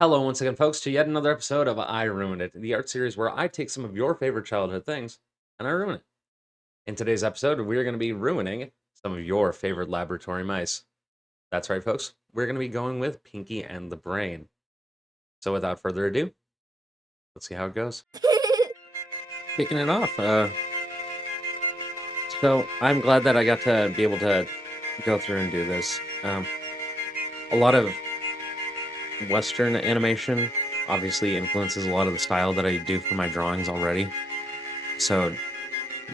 Hello, once again, folks, to yet another episode of I Ruined It, the art series where I take some of your favorite childhood things and I ruin it. In today's episode, we're going to be ruining some of your favorite laboratory mice. That's right, folks. We're going to be going with Pinky and the Brain. So, without further ado, let's see how it goes. Kicking it off. So, I'm glad that I got to be able to go through and do this. A lot of Western animation obviously influences a lot of the style that I do for my drawings already. So,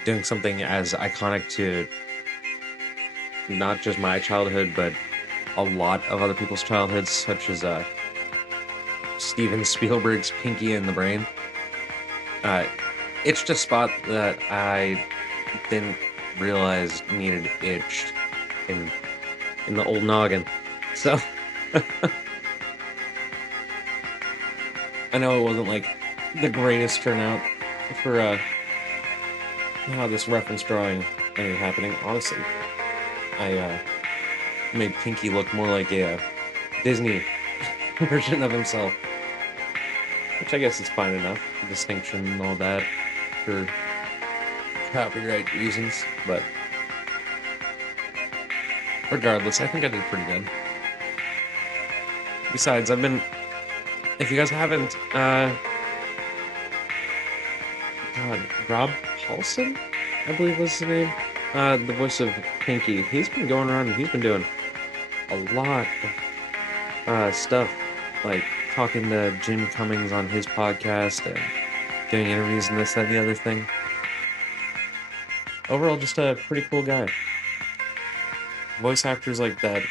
doing something as iconic to not just my childhood, but a lot of other people's childhoods, such as Steven Spielberg's Pinky and the Brain. Itched a spot that I didn't realize needed itched in the old noggin. So I know it wasn't like the greatest turnout for how this reference drawing ended up happening. Honestly, I made Pinky look more like a Disney version of himself, which I guess is fine enough. Distinction and all that for copyright reasons, but regardless, I think I did pretty good. Besides, if you guys haven't, Rob Paulson, I believe was his name, the voice of Pinky, he's been going around and he's been doing a lot of stuff, like talking to Jim Cummings on his podcast and doing interviews and this, that, and the other thing. Overall, just a pretty cool guy. Voice actors like that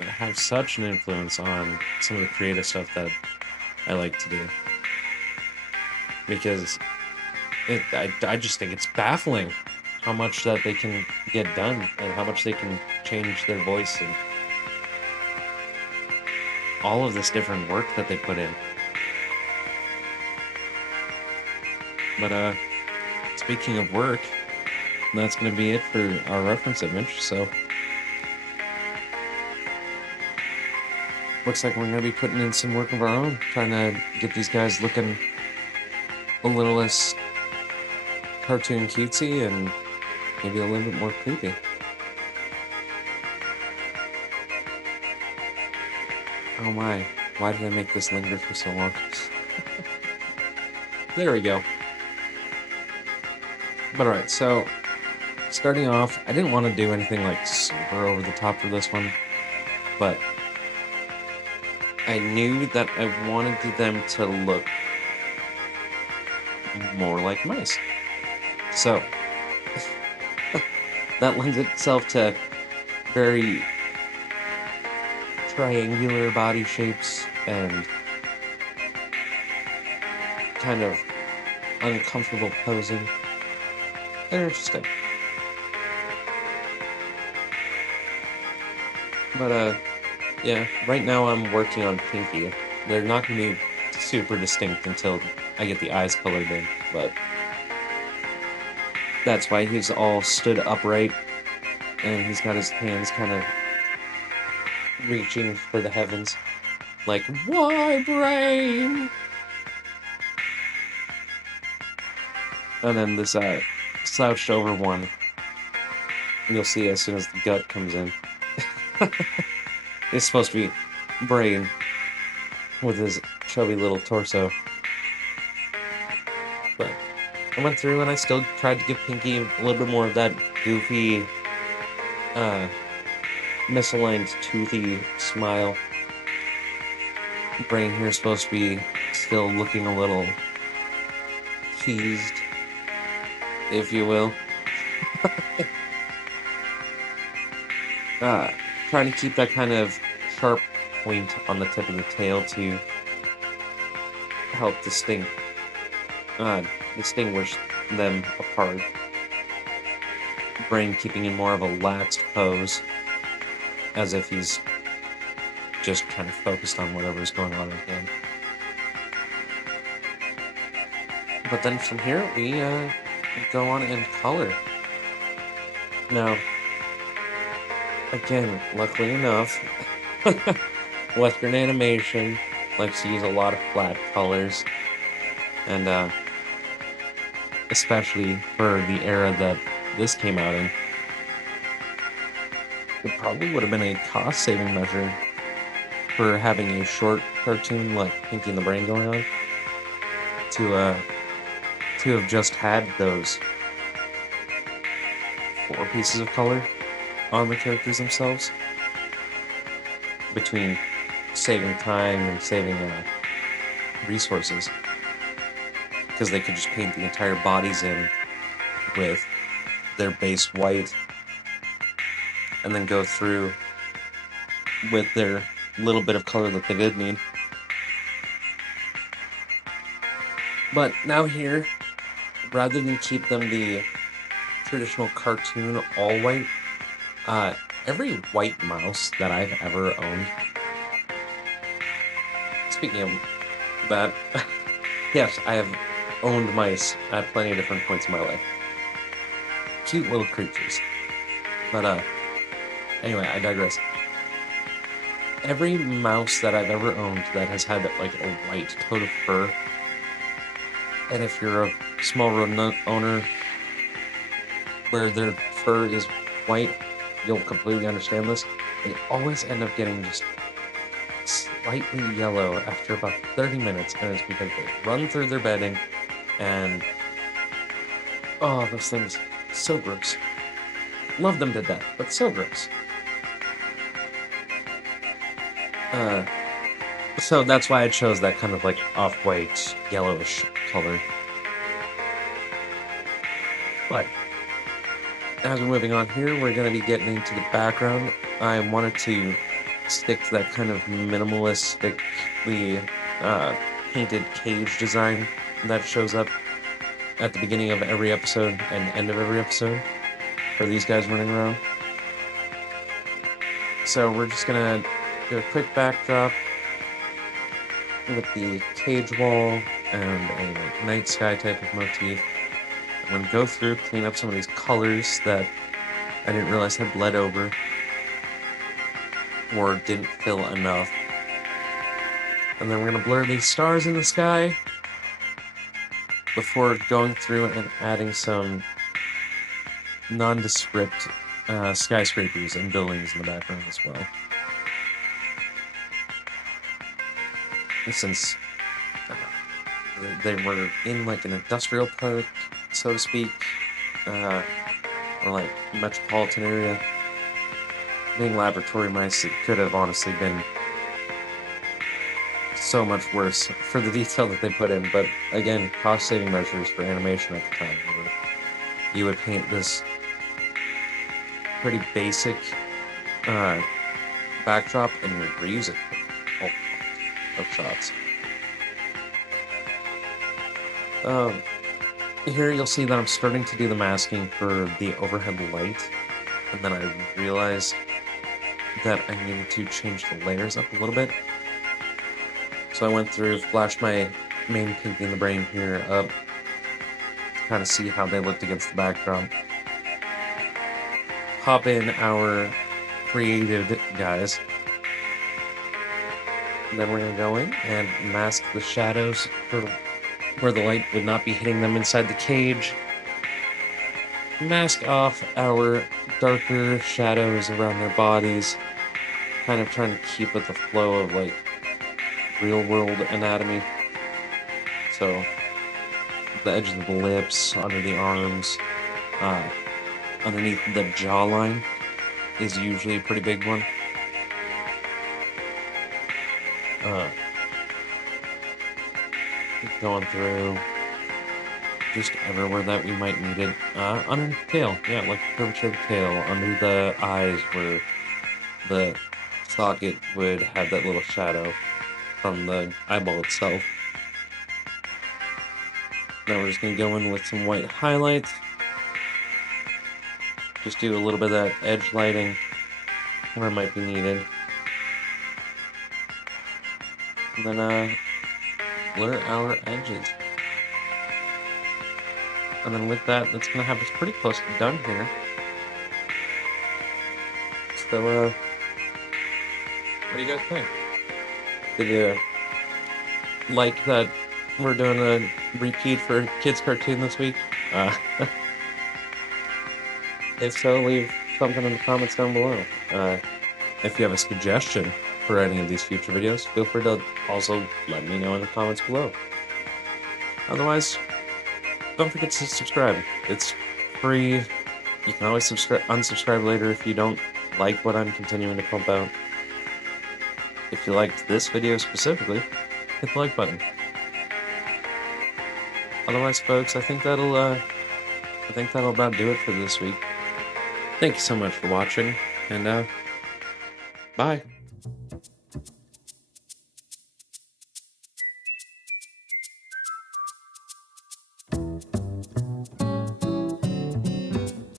have such an influence on some of the creative stuff that I like to do. Because I just think it's baffling how much that they can get done and how much they can change their voice and all of this different work that they put in. But speaking of work, that's going to be it for our reference image. So looks like we're going to be putting in some work of our own, trying to get these guys looking a little less cartoon cutesy and maybe a little bit more creepy. Oh my, why did I make this linger for so long? There we go. But alright, so starting off, I didn't want to do anything like super over the top for this one, but I knew that I wanted them to look more like mice. So that lends itself to very triangular body shapes and kind of uncomfortable posing. They're interesting. But yeah, right now I'm working on Pinky. They're not going to be super distinct until I get the eyes colored in, but that's why he's all stood upright and he's got his hands kind of reaching for the heavens. Like, why, brain? And then this slouched over one, you'll see as soon as the gut comes in. It's supposed to be Brain with his chubby little torso. But I went through and I still tried to give Pinky a little bit more of that goofy, misaligned, toothy smile. Brain here is supposed to be still looking a little teased, if you will. Trying to keep that kind of sharp point on the tip of the tail to help distinguish them apart. Brain keeping in more of a laxed pose, as if he's just kind of focused on whatever's going on with him. But then from here, we go on and color. Now, again, luckily enough, Western animation likes to use a lot of flat colors, and especially for the era that this came out in, it probably would have been a cost-saving measure for having a short cartoon like Pinky and the Brain going on to have just had those 4 pieces of color on the characters themselves, between saving time and saving resources, because they could just paint the entire bodies in with their base white and then go through with their little bit of color that they did need. But now here, rather than keep them the traditional cartoon all white, every white mouse that I've ever owned, speaking of that, yes, I have owned mice at plenty of different points in my life. Cute little creatures. But anyway, I digress. Every mouse that I've ever owned that has had like a white coat of fur, and if you're a small rodent owner where their fur is white, you'll completely understand this. They always end up getting just slightly yellow after about 30 minutes, and it's because they run through their bedding, and oh, those things, so gross. Love them to death, but so gross. So that's why I chose that kind of like off-white, yellowish color. But as we're moving on here, we're going to be getting into the background. I wanted to stick to that kind of minimalistically painted cage design that shows up at the beginning of every episode and end of every episode for these guys running around. So we're just going to do a quick backdrop with the cage wall and a night sky type of motif. I'm going to go through, clean up some of these colors that I didn't realize had bled over or didn't fill enough. And then we're going to blur these stars in the sky before going through and adding some nondescript skyscrapers and buildings in the background as well. And since they were in like an industrial park, so to speak, or like metropolitan area, being laboratory mice, it could have honestly been so much worse for the detail that they put in. But again, cost-saving measures for animation at the time, where you would paint this pretty basic backdrop and reuse it for all of shots. Here you'll see that I'm starting to do the masking for the overhead light, and then I realized that I needed to change the layers up a little bit. So I went through, flashed my main Pinky and the Brain here up to kind of see how they looked against the backdrop. Pop in our creative guys. And then we're going to go in and mask the shadows for where the light would not be hitting them inside the cage. Mask off our darker shadows around their bodies. Kind of trying to keep with the flow of like real world anatomy. So the edges of the lips, under the arms, underneath the jawline is usually a pretty big one. Going through just everywhere that we might need it. Under the tail, yeah, like the curvature of the tail, under the eyes where the socket would have that little shadow from the eyeball itself. Now we're just going to go in with some white highlights. Just do a little bit of that edge lighting where it might be needed. And then blur our edges. And then with that, that's going to have us pretty close to done here. So, What do you guys think? Did you like that we're doing a repeat for kids cartoon this week? If so, leave something in the comments down below. If you have a suggestion for any of these future videos, feel free to also let me know in the comments below. Otherwise, don't forget to subscribe. It's free. You can always unsubscribe later if you don't like what I'm continuing to pump out. If you liked this video specifically, hit the like button. Otherwise, folks, I think that'll about do it for this week. Thank you so much for watching, and bye.